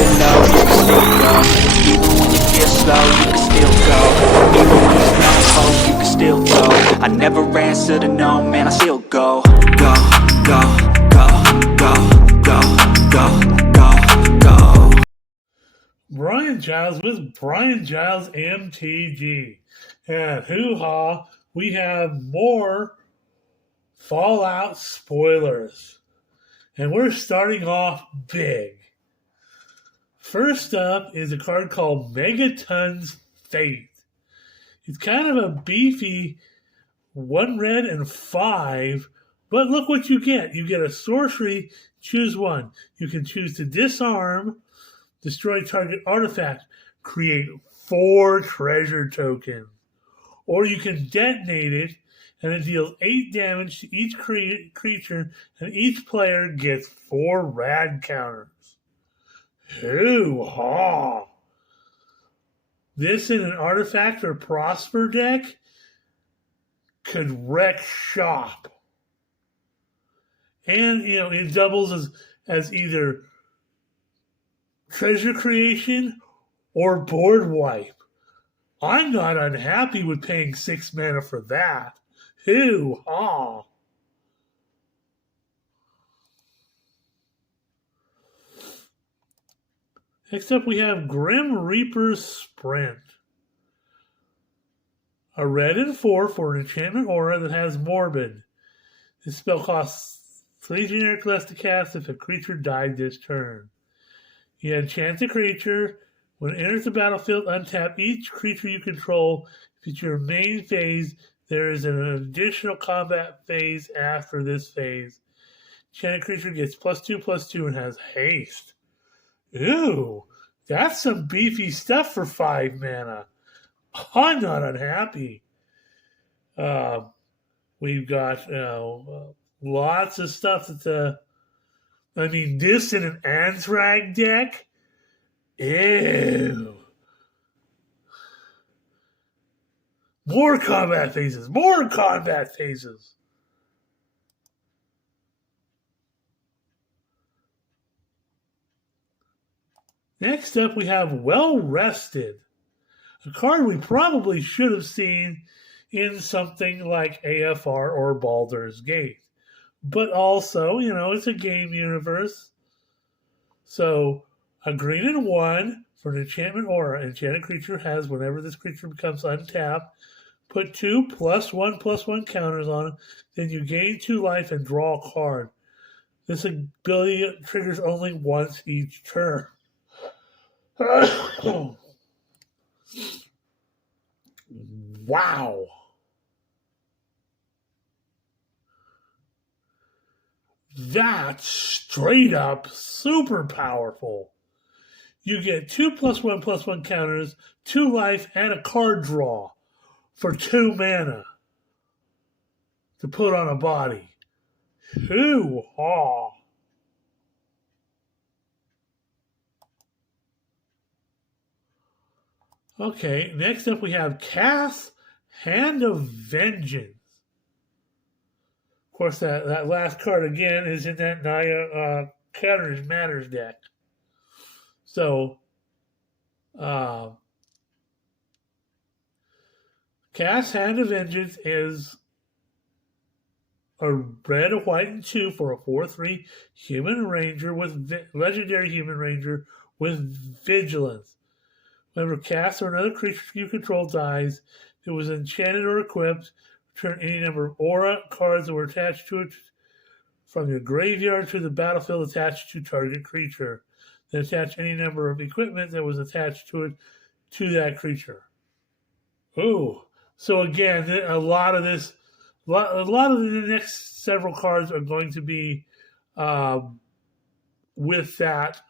get low, you can still go. Even when you feel slow, you can still go. Even when there's no hope, you can still go. I never answer to no, man, I still go. Go, go, go, go, go, go, go, go. Brian Giles with Brian Giles MTG. And hoo-ha, we have more Fallout spoilers. And we're starting off big. First up is a card called Megaton's Faith. It's kind of a beefy 1 red and 5, but look what you get. You get a sorcery, choose one. You can choose to disarm, destroy target artifact, create 4 treasure tokens. Or you can detonate it, and it deals 8 damage to each creature, and each player gets 4 rad counters. Hoo-ha! This in an artifact or prosper deck could wreck shop. And, it doubles as either treasure creation or board wipe. I'm not unhappy with paying 6 mana for that. Hoo-ha! Next up we have Grim Reaper's Sprint. A red and 4 for an enchantment aura that has Morbid. This spell costs 3 generic less to cast if a creature died this turn. You enchant a creature. When it enters the battlefield, untap each creature you control. If it's your main phase, there is an additional combat phase after this phase. Enchanted creature gets +2/+2 and has haste. Ooh, that's some beefy stuff for 5 mana. I'm not unhappy. We've got lots of stuff this in an Anzrag deck. Ew. More combat phases. Next up, we have Well Rested. A card we probably should have seen in something like AFR or Baldur's Gate. But also, it's a game universe. So, a green and 1 for an enchantment aura. Enchanted creature has, whenever this creature becomes untapped, put 2 +1/+1 counters on it. Then you gain 2 life and draw a card. This ability triggers only once each turn. Wow. That's straight up super powerful. You get 2 +1/+1 counters, 2 life, and a card draw for 2 mana to put on a body. Hoo-ha. Okay, next up we have Cass, Hand of Vengeance. Of course, that last card again is in that Naya Counters Matters deck. So, Cass, Hand of Vengeance is a red, a white, and 2 for a 4/3 human ranger with legendary human ranger with vigilance. Whenever cast or another creature you control dies, it was enchanted or equipped, return any number of aura cards that were attached to it from your graveyard to the battlefield attached to target creature. Then attach any number of equipment that was attached to it to that creature. Ooh. So again, a lot of the next several cards are going to be with that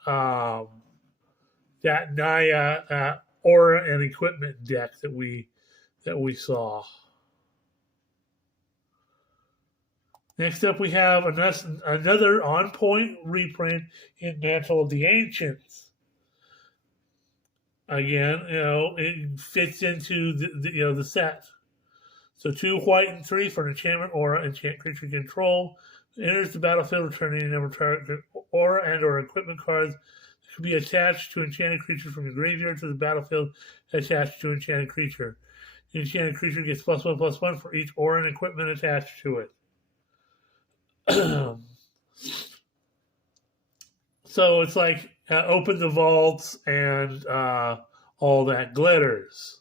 Naya aura and equipment deck that we saw. Next up, we have another on-point reprint in Mantle of the Ancients. Again, it fits into the set. So 2 white and 3 for an enchantment aura, enchant creature control. Enters the battlefield, return any number of target aura and or equipment cards Could be attached to enchanted creature from your graveyard to the battlefield attached to enchanted creature. The enchanted creature gets +1/+1 for each aura and equipment attached to it. So it's like open the vaults and all that glitters.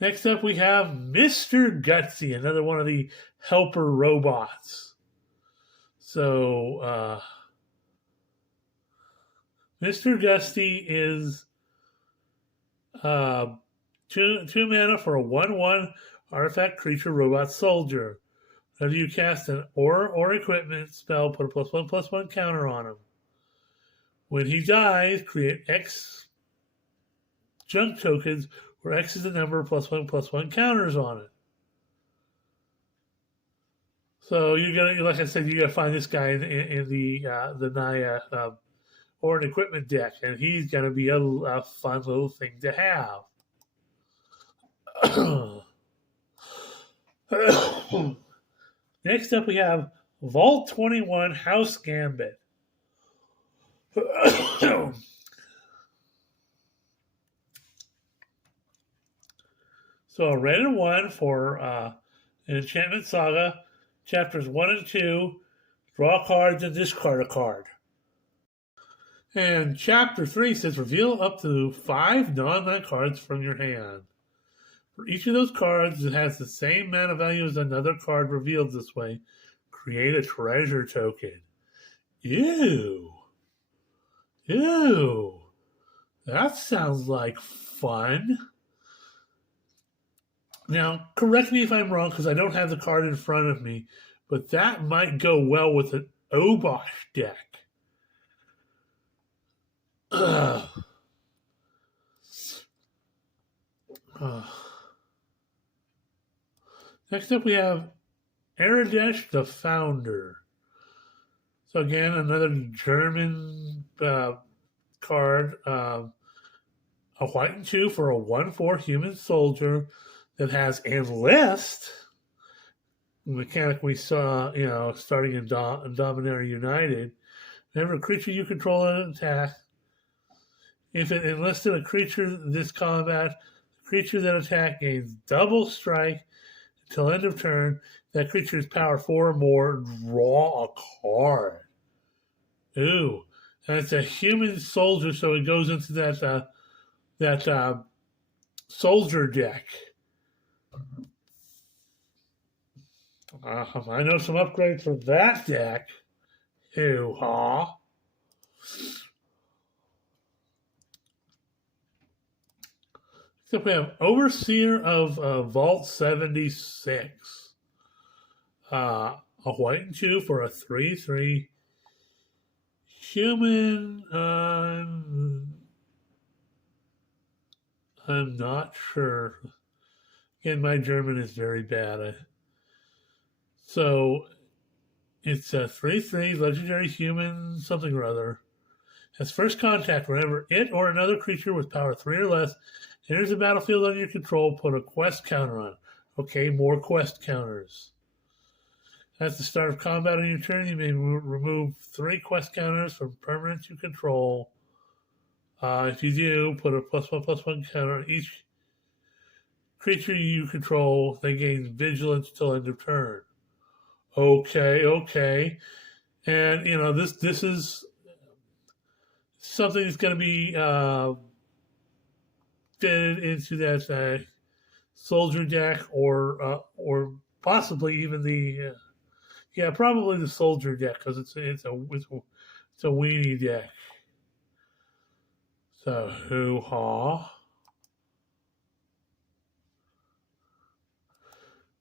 Next up, we have Mr. Gutsy, another one of the helper robots. So, Mr. Gutsy is 2 mana for a 1/1 artifact creature robot soldier. Whenever you cast an aura or equipment spell, put a +1/+1 counter on him. When he dies, create X junk tokens where X is the number of +1/+1 counters on it. So you're gonna, like I said, you gotta find this guy in the Naya or an equipment deck, and he's gonna be a fun little thing to have. Next up, we have Vault 21 House Gambit. So a red and 1 for an Enchantment Saga, chapters 1 and 2, draw cards and discard a card. And chapter 3 says reveal up to 5 non-land cards from your hand. For each of those cards that has the same mana value as another card revealed this way, create a treasure token. Ew. That sounds like fun. Now, correct me if I'm wrong because I don't have the card in front of me, but that might go well with an Obosh deck. Next up, we have Aradesh the Founder. So again, another German card. A white and 2 for a 1/4 human soldier that has Enlist, mechanic we saw, starting in Dominaria United. Whenever a creature you control an attack, if it enlisted a creature this combat, the creature that attack gains double strike until end of turn. That creature's power 4 or more, draw a card. Ooh, and it's a human soldier, so it goes into that soldier deck. I know some upgrades for that deck. Hoo-ha. Except we have Overseer of Vault 76. A white and 2 for a 3/3 human. I'm not sure. Again, my German is very bad. So it's a 3/3 legendary human something or other. As first contact, whenever it or another creature with power 3 or less enters the battlefield under your control, put a quest counter on it. Okay, more quest counters. At the start of combat on your turn, you may remove 3 quest counters from permanents you control. If you do, put a +1/+1 counter on each creature you control. They gain vigilance till end of turn. Okay. And, this is something that's going to be fitted into that soldier deck or possibly even the... probably the soldier deck because it's a weenie deck. So hoo-ha.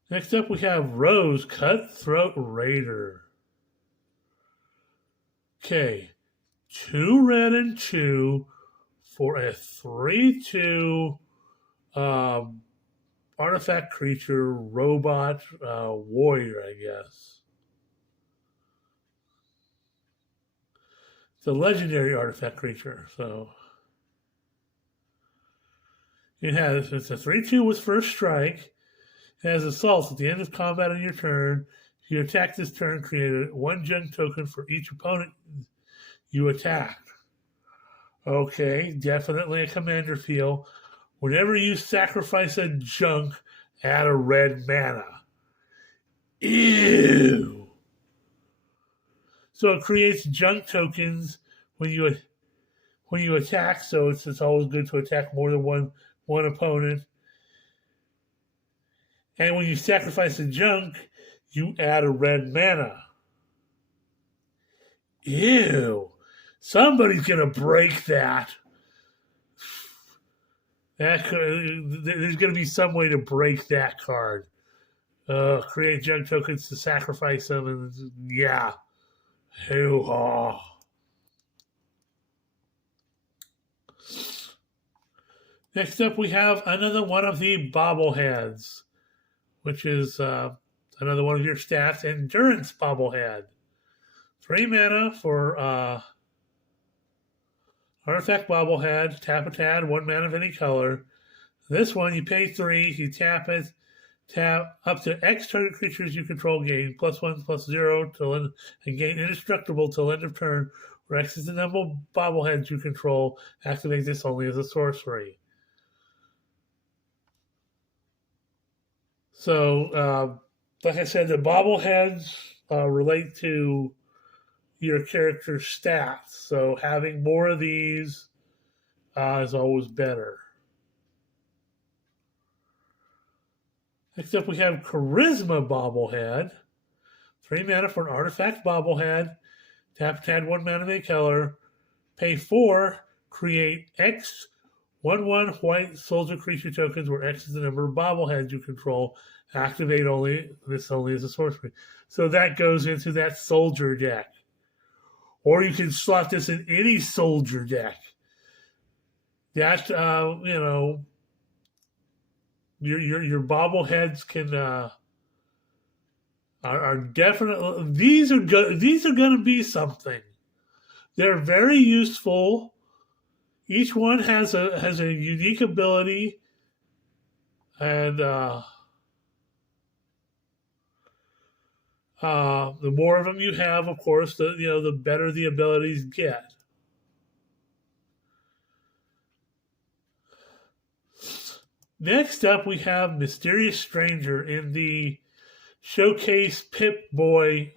Next up, we have Rose Cutthroat Raider. Okay, 2 red and 2 for a 3/2 artifact creature robot warrior, I guess. It's a legendary artifact creature, so it's a 3/2 with first strike. It has assaults at the end of combat on your turn. If you attack this turn, create one junk token for each opponent you attack. Okay, definitely a commander feel. Whenever you sacrifice a junk, add a red mana. Ew. So it creates junk tokens when you attack. So it's always good to attack more than one opponent. And when you sacrifice a junk, you add a red mana. Ew. Somebody's gonna break that. There's gonna be some way to break that card. Create junk tokens to sacrifice them, and yeah. Hoo-ha. Next up, we have another one of the bobbleheads, which is another one of your stats, Endurance Bobblehead. 3 mana for Artifact Bobblehead, tap a tad, 1 mana of any color. This one, you pay 3, you tap it, tap up to X target creatures you control gain +1/+0 till end, and gain indestructible till end of turn, where X is the number of bobbleheads you control. Activate this only as a sorcery. So, like I said, the bobbleheads relate to your character's stats. So having more of these is always better. Next up, we have Charisma Bobblehead. 3 mana for an Artifact Bobblehead. Tap to add 1 mana of a color. Pay 4. Create X 1/1 white soldier creature tokens, where X is the number of bobbleheads you control. Activate this only as a sorcery. So that goes into that soldier deck. Or you can slot this in any soldier deck. That your bobbleheads can are definitely these are going to be something. They're very useful. Each one has a unique ability, and the more of them you have, of course, the better the abilities get. Next up, we have Mysterious Stranger in the Showcase Pip-Boy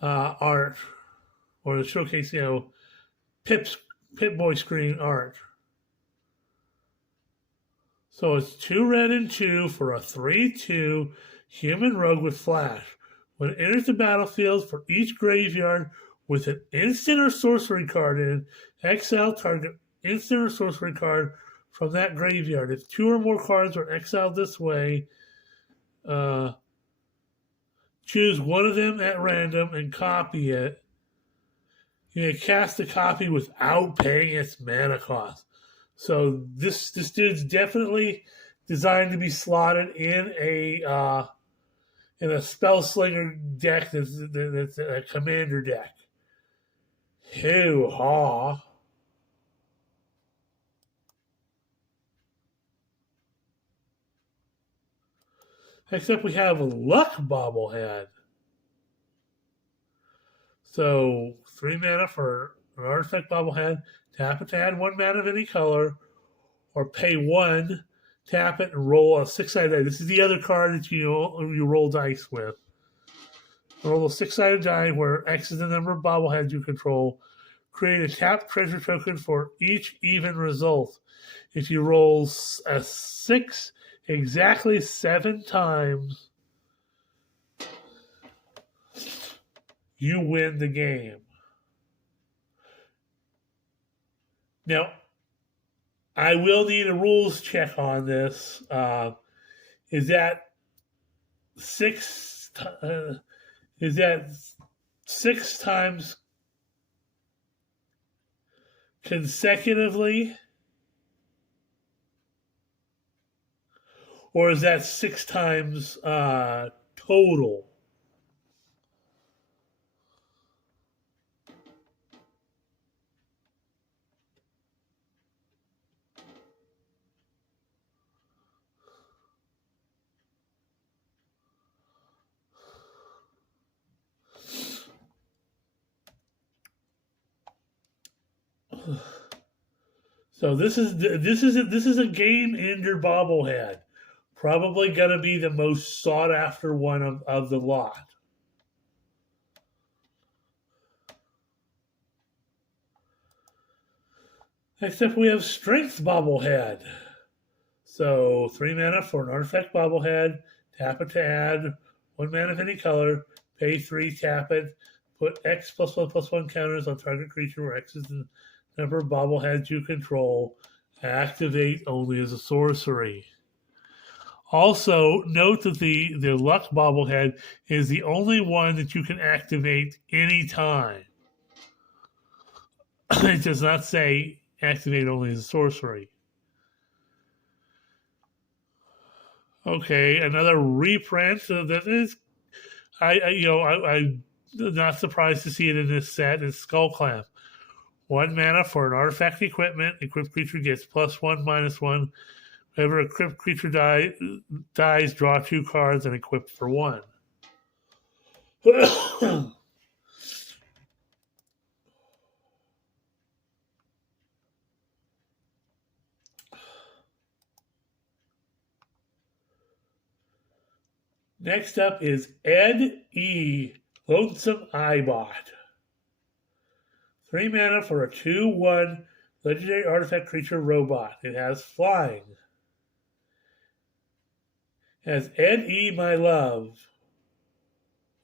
art, or the Showcase, Pip-Boy screen art. So it's 2 red and 2 for a 3/2 human rogue with flash. When it enters the battlefield, for each graveyard with an instant or sorcery card in, exile target instant or sorcery card from that graveyard. If 2 or more cards are exiled this way, choose one of them at random and copy it. You can cast the copy without paying its mana cost. So this dude's definitely designed to be slotted in a Spellslinger deck that's a commander deck. Hoo-ha. Next up, we have Luck Bobblehead. So 3 mana for an Artifact Bobblehead. Tap it to add 1 mana of any color, or pay 1. Tap it and roll a 6-sided die. This is the other card that you roll dice with. Roll a 6-sided die where X is the number of bobbleheads you control. Create a tapped treasure token for each even result. If you roll a 6 exactly 7 times, you win the game. Now, I will need a rules check on this. Is that 6 times consecutively? Or is that 6 times total? So this is a game ender bobblehead. Probably gonna be the most sought after one of the lot. Next up we have Strength Bobblehead. So 3 mana for an artifact bobblehead. Tap it to add 1 mana of any color. Pay 3, tap it. Put X +1/+1 counters on target creature where X is the number of bobbleheads you control. Activate only as a sorcery. Also, note that the luck bobblehead is the only one that you can activate anytime. It does not say activate only as a sorcery. Okay, another reprint. So that is, I'm not surprised to see it in this set. Is Skullclamp. 1 mana for an artifact equipment. Equipped creature gets +1/-1. Whenever a equipped creature dies, draw 2 cards and equip for 1. Next up is Ed E. Lonesome Eyebot. 3 mana for a 2/1 legendary artifact creature robot. It has flying. It has Ed E. My Love.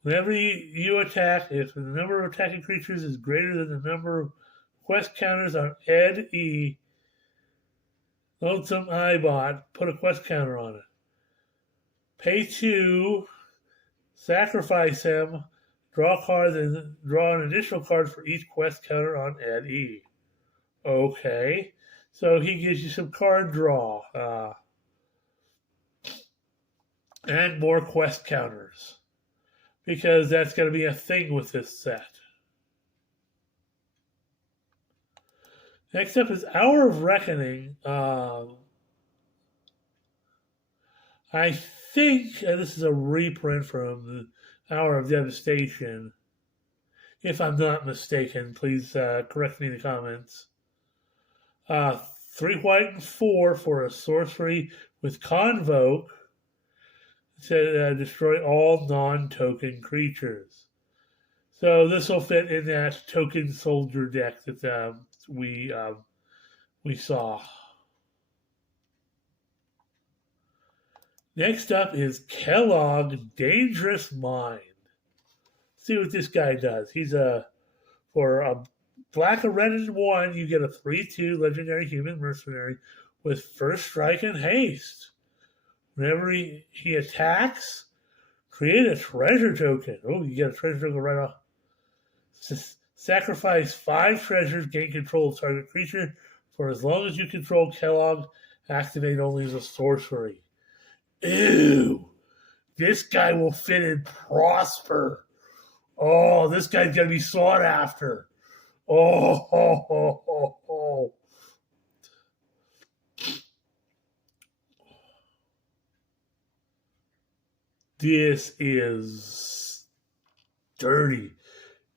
Whenever you attack, if the number of attacking creatures is greater than the number of quest counters on Ed E. Lonesome Eyebot, put a quest counter on it. Pay 2, sacrifice him, draw a card, and draw an additional card for each quest counter on Ed E. Okay, so he gives you some card draw and more quest counters because that's going to be a thing with this set. Next up is Hour of Reckoning. I think this is a reprint from the Hour of Devastation. If I'm not mistaken, please correct me in the comments. 3 white and 4 for a sorcery with Convoke to destroy all non-token creatures. So this will fit in that token soldier deck that we saw. Next up is Kellogg Dangerous Mind. Let's see what this guy does. He's for a black, a red, and 1, you get a 3/2 legendary human mercenary with first strike and haste. Whenever he attacks, create a treasure token. Oh, you get a treasure token right off. Sacrifice 5 treasures, gain control of target creature. For as long as you control Kellogg, activate only as a sorcery. Ew. This guy will fit in Prosper. Oh, this guy's going to be sought after. Oh. This is dirty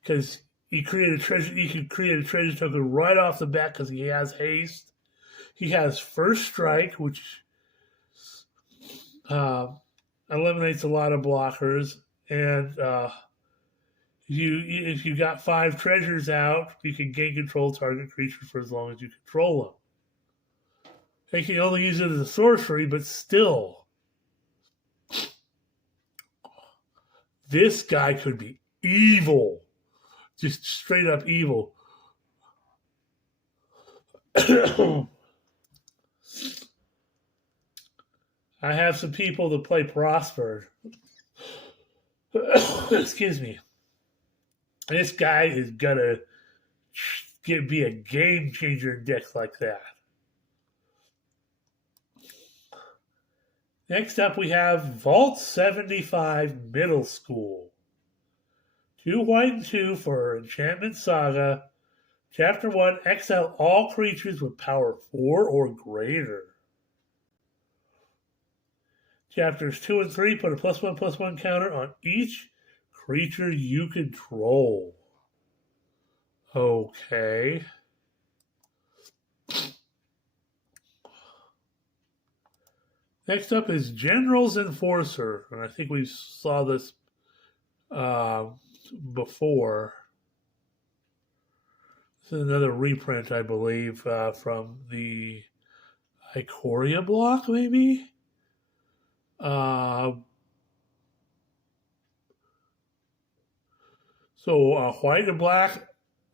because you can create a treasure token right off the bat because he has haste. He has first strike, which eliminates a lot of blockers, and if you got 5 treasures out, you can gain control of target creatures for as long as you control them. You can only use it as a sorcery, but still, this guy could be evil, just straight up evil. I have some people that play Prosper. Excuse me. This guy is gonna be a game changer in decks like that. Next up, we have Vault 75 Middle School. 2 white and 2 for Enchantment Saga. Chapter 1, exile all creatures with power 4 or greater. Chapters 2 and 3 put a +1/+1 counter on each creature you control. Okay. Next up is General's Enforcer, and I think we saw this before. This is another reprint, I believe, from the Ikoria block, maybe? So white and black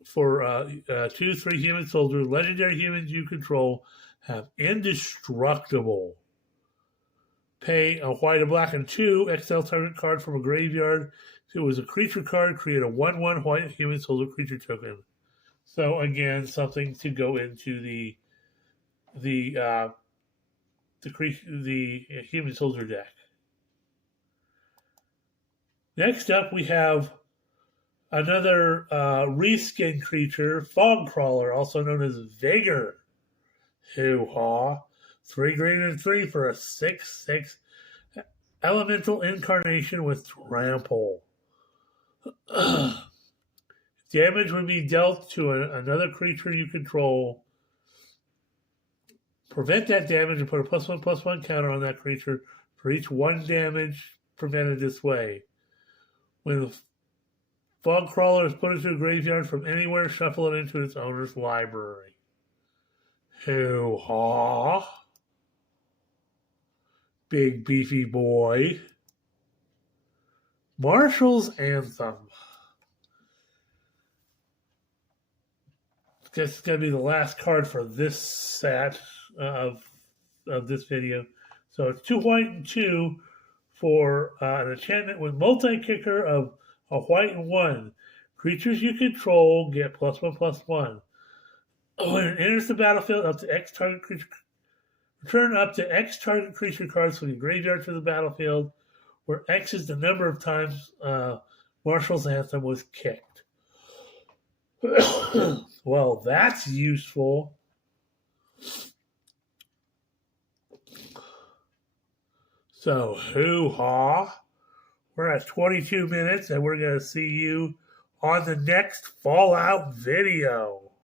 for 2-3 human soldiers. Legendary humans you control have indestructible. Pay a white and black and 2 exile target card from a graveyard. If it was a creature card, create a 1/1 white human soldier creature token. So again, something to go into the human soldier deck. Next up, we have another reskin creature, Fogcrawler, also known as Vigor. Hoo-ha. 3 green and 3 for a 6/6 elemental incarnation with trample. Damage would be dealt to another creature you control. Prevent that damage and put a +1/+1 counter on that creature for each 1 damage prevented this way. When the Fogcrawler is put into a graveyard from anywhere, shuffle it into its owner's library. Hoo-ha. Big beefy boy. Marshall's Anthem. I guess it's going to be the last card for this set of this video. So it's 2 white and 2 for an enchantment with multi-kicker of a white and 1. Creatures you control get +1/+1. When it enters the battlefield, up to X target creature. Return up to X target creature cards from your graveyard to the battlefield, where X is the number of times Marshall's Anthem was kicked. Well, that's useful. So, hoo-ha. We're at 22 minutes, and we're going to see you on the next Fallout video.